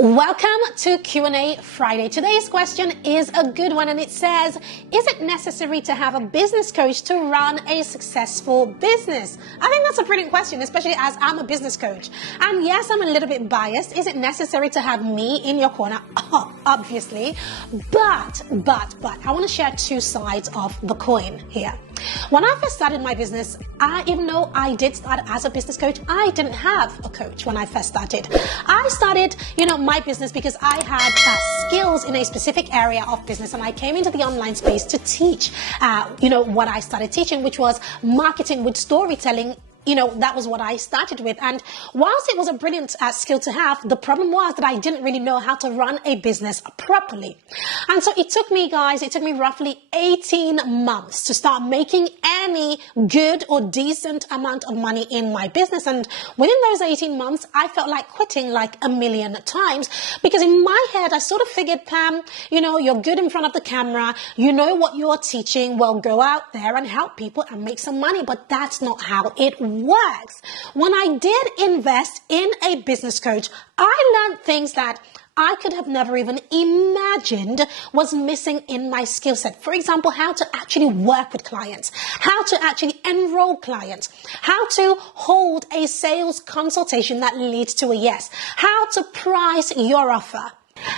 Welcome to Q&A Friday. Today's question is a good one, and it says, is it necessary to have a business coach to run a successful business? I think that's a brilliant question, especially as I'm a business coach. And yes, I'm a little bit biased. Is it necessary to have me in your corner? Oh, obviously. But I want to share two sides of the coin here. When I first started my business, even though I did start as a business coach, I didn't have a coach when I first started. I started, my business because I had skills in a specific area of business, and I came into the online space to teach, what I started teaching, which was marketing with storytelling. That was what I started with. And whilst it was a brilliant skill to have, the problem was that I didn't really know how to run a business properly. And so it took me roughly 18 months to start making any good or decent amount of money in my business. And within those 18 months, I felt like quitting like a million times, because in my head, I sort of figured, Pam, you're good in front of the camera. You know what you're teaching. Well, go out there and help people and make some money. But that's not how it works. When I did invest in a business coach, I learned things that I could have never even imagined was missing in my skill set. For example, how to actually work with clients, how to actually enroll clients, how to hold a sales consultation that leads to a yes, how to price your offer,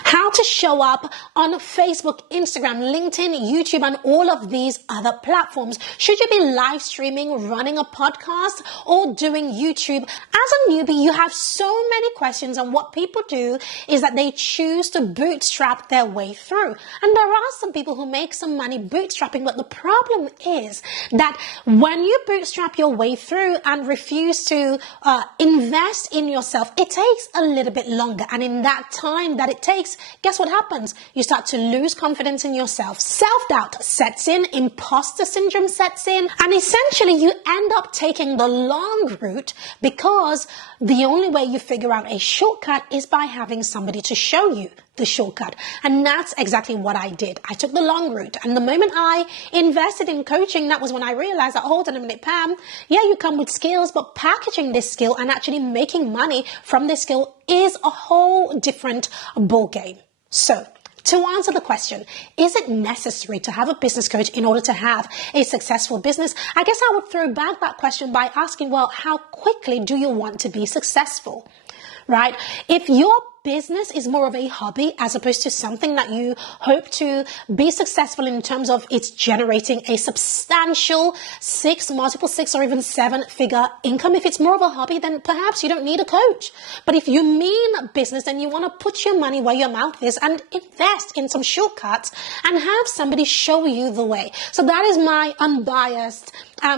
how to show up on Facebook, Instagram, LinkedIn, YouTube, and all of these other platforms. Should you be live streaming, running a podcast, or doing YouTube? As a newbie, you have so many questions, and what people do is that they choose to bootstrap their way through. And there are some people who make some money bootstrapping, but the problem is that when you bootstrap your way through and refuse to invest in yourself, it takes a little bit longer. And in that time that it takes, guess what happens? You start to lose confidence in yourself. Self-doubt sets in, imposter syndrome sets in, and essentially you end up taking the long route, because the only way you figure out a shortcut is by having somebody to show you the shortcut. And that's exactly what I did. I took the long route. And the moment I invested in coaching, that was when I realized that, hold on a minute, Pam, yeah, you come with skills, but packaging this skill and actually making money from this skill is a whole different ball game. So to answer the question, is it necessary to have a business coach in order to have a successful business? I guess I would throw back that question by asking, well, how quickly do you want to be successful? Right? If your business is more of a hobby as opposed to something that you hope to be successful in terms of it's generating a substantial multiple six or even 7-figure income. If it's more of a hobby, then perhaps you don't need a coach. But if you mean business, then you want to put your money where your mouth is and invest in some shortcuts and have somebody show you the way. So that is my unbiased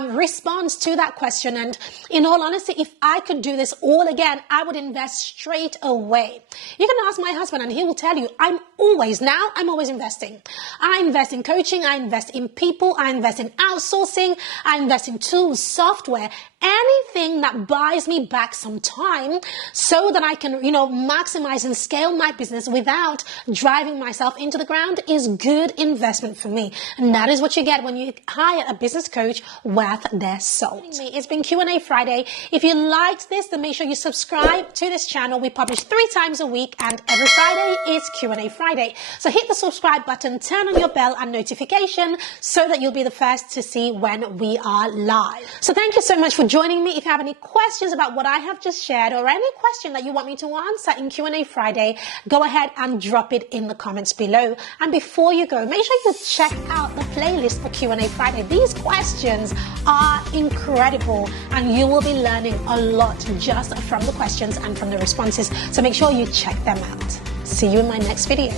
response to that question. And in all honesty, if I could do this all again, I would invest straight away. You can ask my husband and he will tell you, I'm always investing. I invest in coaching. I invest in people. I invest in outsourcing. I invest in tools, software, anything that buys me back some time so that I can, maximize and scale my business without driving myself into the ground is good investment for me. And that is what you get when you hire a business coach worth their salt. It's been Q&A Friday. If you liked this, then make sure you subscribe to this channel. We publish 3 times a week, and every Friday is Q&A Friday. So hit the subscribe button, turn on your bell and notification so that you'll be the first to see when we are live. So thank you so much for joining me. If you have any questions about what I have just shared, or any question that you want me to answer in Q&A Friday, go ahead and drop it in the comments below. And before you go, make sure you check out the playlist for Q&A Friday. These questions are incredible, and you will be learning a lot just from the questions and from the responses. So make sure you check them out. See you in my next video.